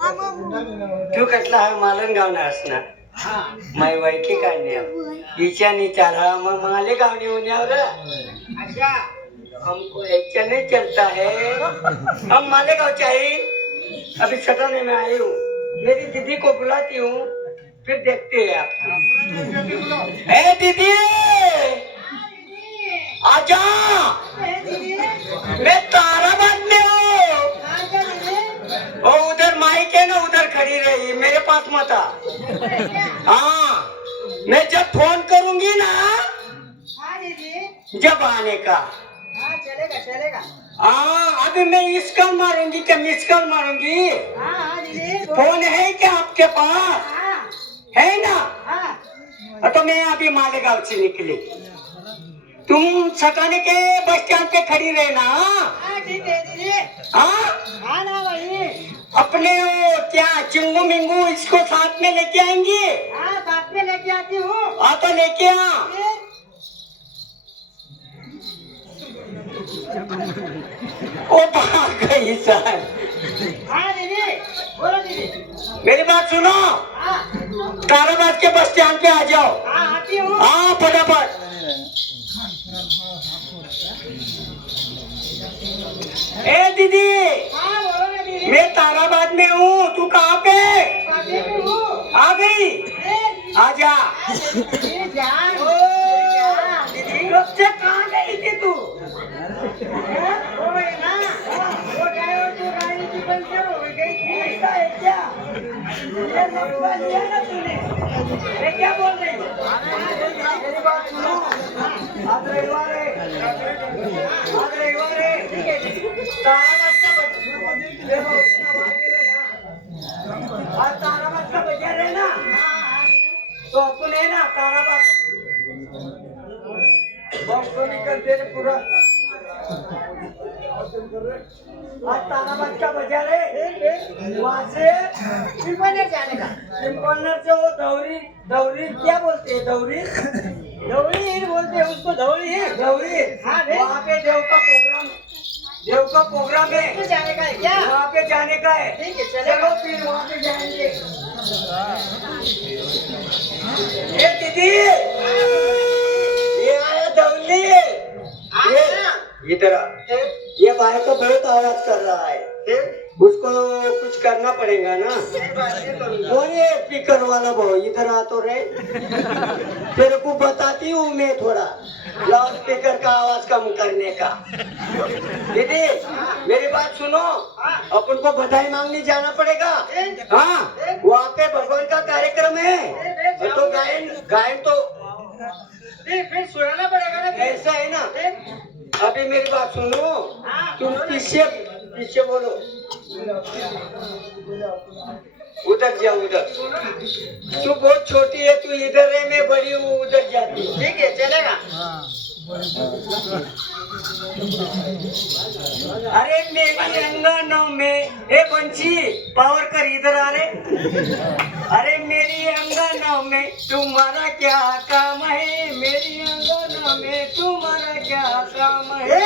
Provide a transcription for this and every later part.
तू कसला हा मालन गावना असणार? माय वायकी काढणे हिच्या निचारा मग माले गावणी होण्यावर? हमको ऐसा नहीं चलता है. हम मालेगांव से आई. अभी सटाने में आई हूँ. मेरी दीदी को बुलाती हूँ. फिर देखते हैं आप. ए दीदी! आजा! मैं ताराबाद में हूँ है ना उधर खड़ी रही मेरे पास मत आ। हाँ मैं जब फ़ोन करूँगी ना जब आने का। चलेगा चलेगा। हाँ अभी मैं इस कॉल मारूँगी क्या मिस कॉल मारूँगी? हाँ हाँ दीदी। फ़ोन है क्या आपके पास? हाँ। है ना? हाँ। तो मैं अभी मालेगांव से निकली। तुम सटाने के बस स्टैंड पे खड़ी रहना हाँ? अपने वो क्या चिंगू मिंगू इसको साथ में लेके आएँगे? हाँ साथ में लेके आती हूँ। आ तो लेके आ। ओ भाग गई सर हाँ दीदी बोलो दीदी। मेरी बात सुनो। हाँ। ताराबाद के बस स्टैंड पे आ जाओ। हाँ आती हाँ। फटाफट। ए दीदी हाँ ताराबाद में हूँ तू कहाँ पे? हूँ। आ गई? आजा कहाँ गई थी तू? है हो है क्या बोल रही है? आज रविवार है आज रविवार है ठीक है ताराबाद का बज- देखो, उतना बाकी है ना। आज ताराबाद का बाजार है ना तो अपन है ना ताराबाद बॉक्स को निकल दे पूरा आज ताराबाद का बाजार है वहाँ से पिंपलनेर जाने का पिंपलनर से वो दौरी दौरी क्या बोलते हैं दौरी धौली बोलते हैं उसको धौली है दौरी हाँ, वहाँ पे देव का प्रोग्राम. देव का प्रोग्राम है। तो जाने का है क्या? वहाँ पे जाने का है। ठीक है चलो चलेगा फिर वहाँ पे जाएंगे। ये दीदी! ये आया दौली ये इधर। ये भाई को बहुत आवाज कर रहा है। उसको कुछ करना पड़ेगा ना? कौन ये स्पीकर वाला वो इधर आ तो रे। तेरे को बताती हूँ मैं थोड़ा लाउड स्पीकर का आवाज कम करने का। दीदी मेरी बात सुनो। अपन को बधाई मांगने जाना पड़ेगा। हाँ वहाँ पे भगवान का कार्यक्रम है। तो गायन गायन तो फिर सुनाना पड़ेगा ना ऐसा है ना? अभी मेरी बात सुनो। तुम। पीछे पीछे बोलो। उधर जा उधर। तू बहुत छोटी है तू इधर है मैं बड़ी हूँ उधर जाती ठीक है चलेगा? अरे मेरी अंगनों में। ए बंशी पावर कर इधर आ रे। अरे मेरी अंगनों में। तुम्हारा क्या काम है? मेरी अंगनों में। तुम्हारा क्या काम है?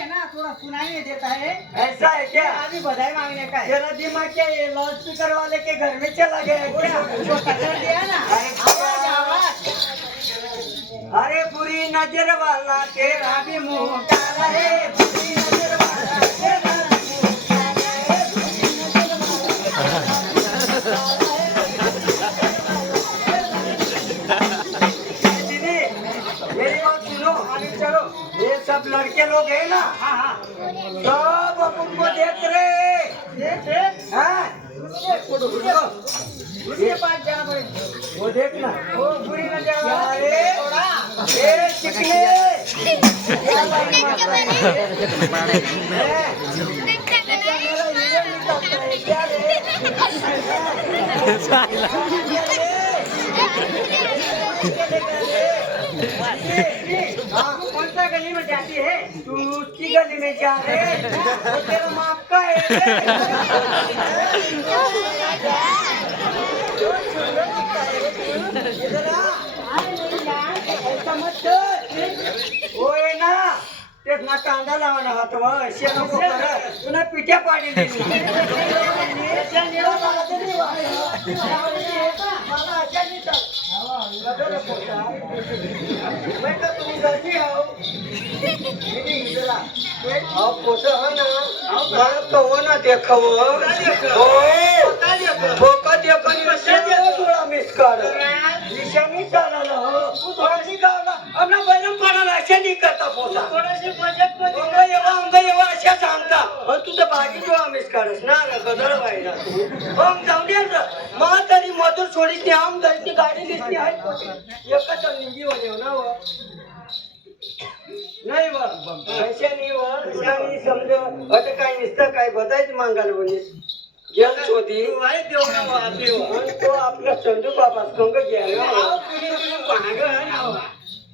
क्या काम है मेरे आंगनों में तुम्हारा क्या जिसकी भी लंबी उसका भी बड़ा नाम है जिसकी भी लंबी उसका भी बड़ा नाम है कि बड़ी लंबी उसका भी बड़ा नाम है पूरी नजर वाला तेरा है, पूरी नजर वाला तेरा भी काला है। हाँ दीदी मैं क्या बोल रही हूँ क्या वो दूर से है ना थोड़ा सुनाई नहीं देता है ऐसा है क्या काय तेरा दिमाग क्या ये लाउड स्पीकर वाले के घर में चला गया है क्या छोटा कर दिया ना आवाज आवाज अरे बुरी नजर वाला तेरा भी मुंह काला है बुरी नजर वाला तेरा लोग हैं ना सब अब देख रहे उसके पास जाना पड़ेगा वो देखना वो बुरी नजर क्या वाला रे? थोड़ा ए चिकने क्या लाइन मार रहा? क्या मेरा हीरो निकलता? क्या रे? क्या रे? कौन सा गली में जाती है तू उसकी गली में जा रहे वो तेरा माप का है। ऐसा मत कर. वो ना कांदा लावा ना हातवा असे नको कर तुला पिठ्या पाडी. अहो, ना मला ना हो मिस चालला हो गावला पाडाला अशा नाही करता पोसा मध्ये अंग येवा अंग येवा अशा सांगता पण तू तर भाजी डोळा मिस काढस ना गदळ व्हायला मग जाऊ दे मा तरी मधुर सोडीस नाही आम घरची गाडी दिसली आहे. एकच निंगी हो ना नाही व. पैशानी समज. आता काय नुसतं काय बदायच मागायला म्हणीस गेल होती तो आपला चंदू बाबा अहो, गेला.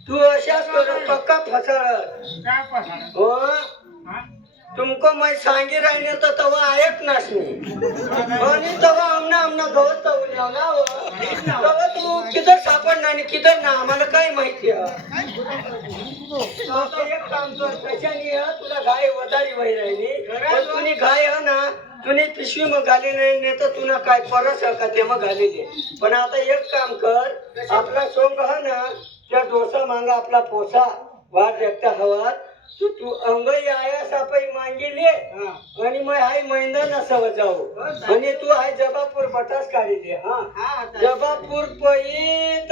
तू अशाच कर पक्का फसळ? हो? तुमको मैं सांगी राहणे तर तवा ऐक नास मी. आणि तवा आमना आमना गवत. तवा तू किधर सापडणार आणि किधर ना आम्हाला काय माहिती आहे. आता एक काम कर कशाने आहे, तुला गाय वदारी वही राहिली. पण तुम्ही गाय आहे ना. तुम्ही पिशवी मग घाली नाही नाही तर तुला काय परस का ते मग घाली दे. पण आता एक काम कर आपला सोंग आहे ना. त्या डोसा मांगा आपला पोसा. वाट देखता हवा तू तू अंग आया सापाई मांगिले. हा. आणि मग हाय महिना नसावं जाऊ. आणि तू हाय जबापूर बटास काढी दे हा. हा, आता. जबापूर पईत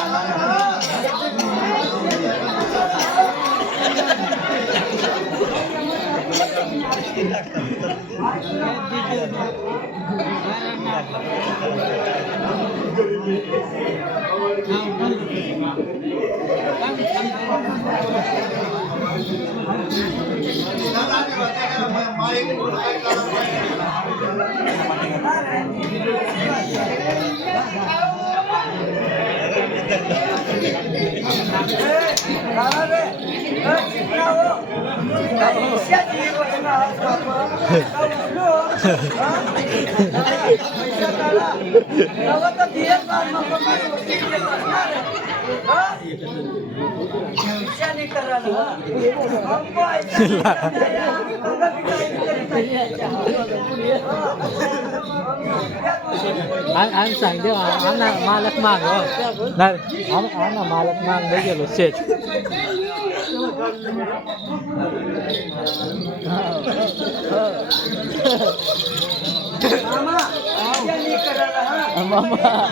Hey! anh sang đi mà anh là malak mang rồi này. Anh anh là malak mang bây giờ là chết Mama.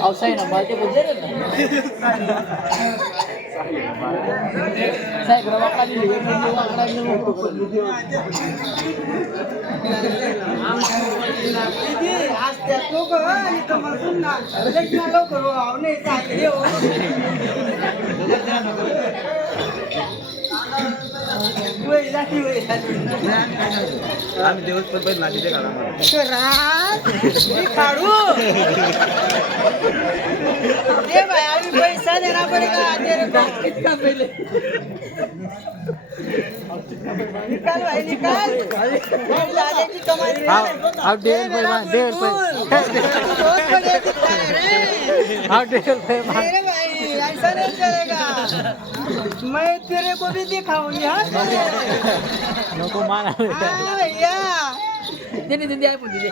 అవసరం బాగా కుదరే saya berapa kali ini आम्ही दिवस पण नाही काढू. दे बाय आम्ही पैसा देना पड़ेगा तेरे को कितना पहले भाई लाले की कमाई अब अब भाई ऐसा नहीं चलेगा मैं तेरे को भी दिखाऊँगी हाँ लोगों माना भैया। देने दीदी आई पूछ दे।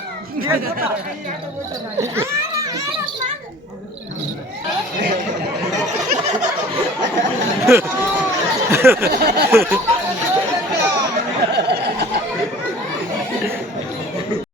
フフフフ。